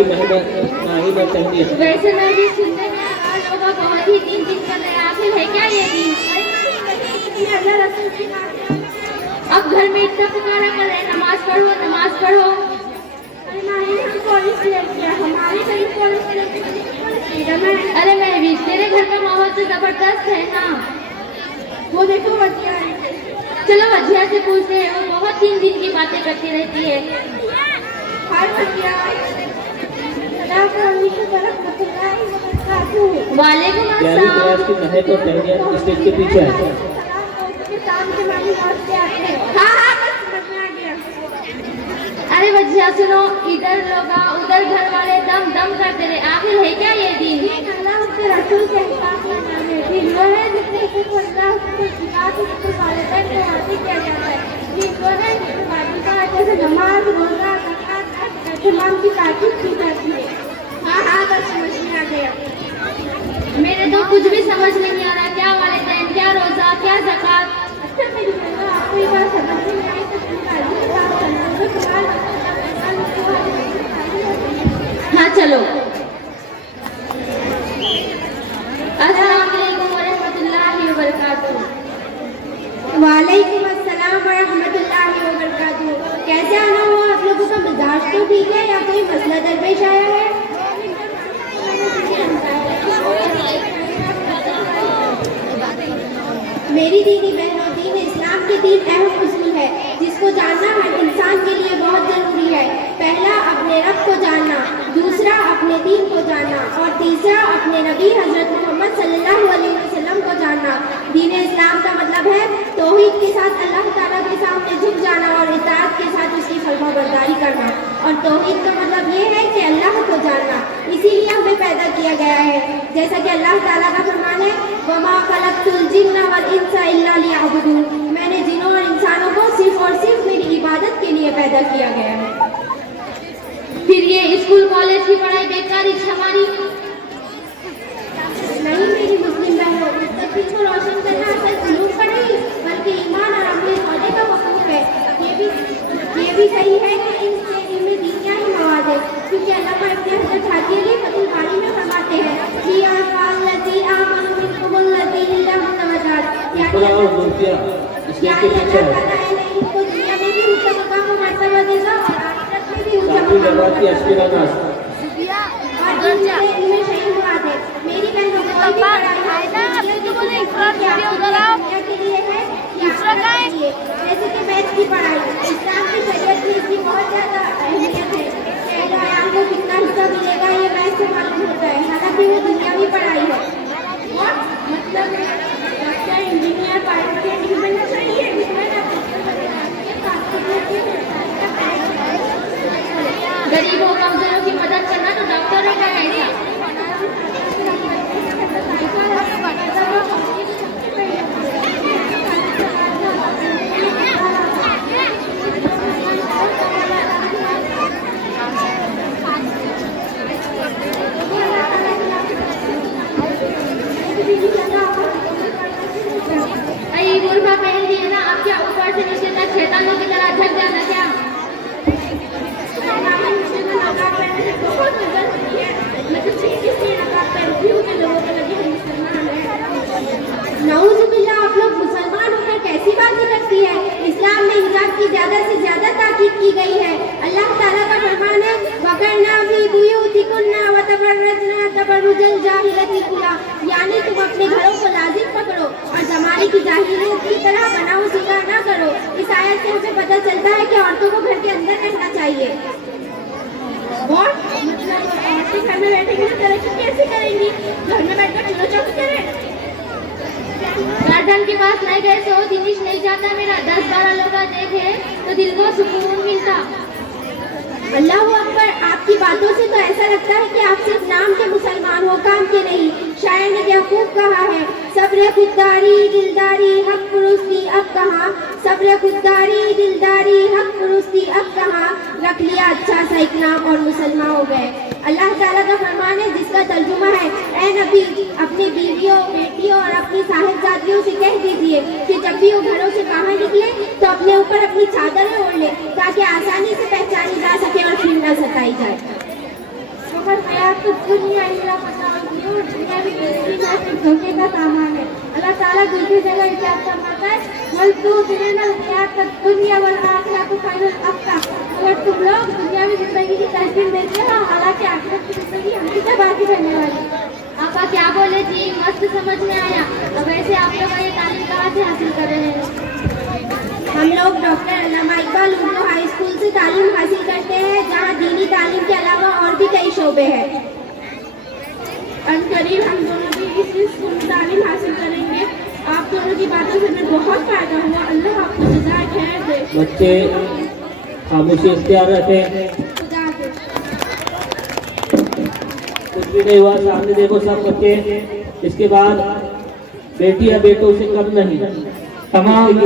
की मेहरबानी में चाहिए। वैसे मैं भी सुनने में लोग बहुत ही दिन कर रहे हैं, आखिर है क्या ये दिन? अब घर में इतना पुकारा कर रहे हैं, नमाज पढ़ो नमाज पढ़ो। अरे मैं भी, तेरे घर का माहौल तो जबरदस्त है ना। वो देखो वजिया, चलो वजिया से पूछते हैं, वो बहुत दिन की बातें करती रहती है। वालेकुम अस्सलाम। की महक और तहनीत स्टेज के पीछे है। अरे वजिया सुनो, इधर लोग उधर घर वाले दम दम करते रहे, आखिर है क्या ये दिन? नमाज रोजा तमाम की ताकीद की जाती है। हाँ बस समझ में आ गया। मेरे तो कुछ भी समझ में नहीं आ रहा, क्या वालिदैन, क्या रोजा, क्या ज़कात। अच्छा मेरी बहनों, आपको ये बात समझ में नहीं आई तो हाँ चलो। अस्सलाम वालेकुम वरहमतुल्लाहि वबरकातुहू। वालेकुम अस्सलाम वरहमतुल्लाहि वबरकातुहू। कैसे आना हुआ? आप लोगों का मिजाज तो ठीक है या कोई मसला दरपेश आया है? मेरी दीदी बहनों, दीन इस्लाम की दीन अहम उसूल है जिसको जानना हर इंसान के लिए बहुत जरूरी है। पहला अपने रब को जानना, दूसरा अपने दीन को जानना और तीसरा अपने नबी हजरत मोहम्मद सल्लल्लाहु अलैहि वसल्लम को जानना। दीन इस्लाम का मतलब है तौहीद के साथ अल्लाह ताला के सामने झुक जाना और इताअत के साथ उसकी फरमाबरदारी करना। और तौहीद का मतलब ये है कि अल्लाह को जानना। इसीलिए हमें पैदा किया गया है, जैसा कि अल्लाह ताला का फरमान है, वमा खलक़तुल जिन्ना वल इंसा इल्ला लियअबुदून। मैंने जिन्नों और इंसानों को सिर्फ और सिर्फ मेरी इबादत के लिए पैदा किया गया है। फिर ये स्कूल कॉलेज की पढ़ाई बेकारी हमारी नहीं मेरी मुस्लिम बहनों, मुस्तकबिल को रोशन करना असल जुनून का नहीं बल्कि ईमान और अपने सौदे का वकूफ है। ये भी सही है कि इनमें दीनिया ही मवाद है, क्योंकि अल्लाह पाक अपने हज़रत हाजी अली फतहुल बारी में फरमाते हैं कि या अय्युहल्लज़ीना आमनू मिनकुमुल्लज़ीना लहुम दरजात, यानी अल्लाह ताला इनको दुनिया में भी ऊंचा मकाम और मर्तबा देगा और आखिरत में भी ऊंचा मकाम और इनमें सही मुराद है। मेरी बहनों को कोई भी पढ़ाई के लिए है जैसे कि मैथ की पढ़ाई, इस्लाम की शरीयत में इसकी बहुत ज़्यादा अहमियत है। आयाम को कितना हिस्सा मिलेगा ये मैथ से मालूम होता है, हालांकि वो दुनियावी पढ़ाई है। और मतलब डॉक्टर, इंजीनियर, पायलट नहीं बनना चाहिए। गरीबों कमजोरों की मदद करना तो डॉक्टरों का है। मुर्गा पहन दिए ना, अब क्या ऊपर से नीचे तक शैतानों की तरह झक जाना क्या? नाउज़ुबिल्लाह, आप लोग मुसलमान होकर कैसी बातें करती है? इस्लाम में हिजाब की ज्यादा से ज्यादा ताकीद की गई है। अल्लाह ताला का फरमान है, वकरना फी बुयूतिकुन्ना व तबर्रजना तबर्रुजल जाहिलियतिल ऊला, यानी तुम अपने घरों को लाजिम पकड़ो और ज़माने की जाहिलियत की तरह बनाओ शिकार ना करो। इस आयत से हमें पता चलता है कि औरतों को घर के अंदर रहना चाहिए। और मतलब औरतें घर में बैठेंगी तो तरक्की कैसे करेंगी? घर में बैठकर चूल्हा चौकी करें? गार्डन के पास नहीं गए तो दिनेश नहीं जाता मेरा, 10-12 लोग देखे तो दिल को सुकून मिलता। अल्लाह अकबर, आपकी बातों से तो ऐसा लगता है कि आप सिर्फ नाम के मुसलमान हो, काम के नहीं। शायर ने क्या खूब कहा है, सब्र खुददारी दिलदारी हक पुरुस्ती अब कहाँ, सब्र खुददारी दिलदारी हक पुरुस्ती अब कहाँ, रख लिया अच्छा सा एक नाम और मुसलमान हो गए। अल्लाह ताला का फरमान है जिसका तर्जुमा है, ए नबी अपनी बीवियों, बेटियों और अपनी साहिबजादियों से कह दीजिए कि जब भी वो घरों से बाहर निकले तो अपने ऊपर अपनी चादरें ओढ़ ले ताकि आसानी से पहचानी जा सके और फिर न सताई जाए। हयात दुनिया इल्ला मताउल और दुनियावी जिंदगी में सिर्फ धोखे का सामान है। अल्लाह ताला दूसरी जगह इरशाद फरमाता है वल्तुसिरूना हयात दुनिया वल आखिरतु खैरुल अब्का। अगर तुम लोग दुनियावी जिंदगी की तरजीह देते हो हालांकि आखिरत की जिंदगी हमेशा बाकी रहने वाली है। आपा क्या बोले जी, मस्त समझ में आया। अब वैसे आप लोग ये तालीम कहाँ से हासिल कर रहे हैं? हम लोग डॉक्टर अल्लामा इकबाल उर्दू हाई स्कूल से तालीम हासिल करते हैं, जहाँ दीनी तालीम के अलावा और भी कई शोबे हैं। अनकरीब हम दोनों भी इसी स्कूल में तालीम हासिल करेंगे। आप दोनों की बातों से हमें बहुत फायदा हुआ। अल्लाह आपको सजाए खैर दे। बच्चे खामोशी इख्तियार रखें। खुदा हाफिज। कुछ भी नहीं हुआ, सामने देखो सब बच्चे। इसके बाद बेटी या बेटों से कम नहीं, तमाम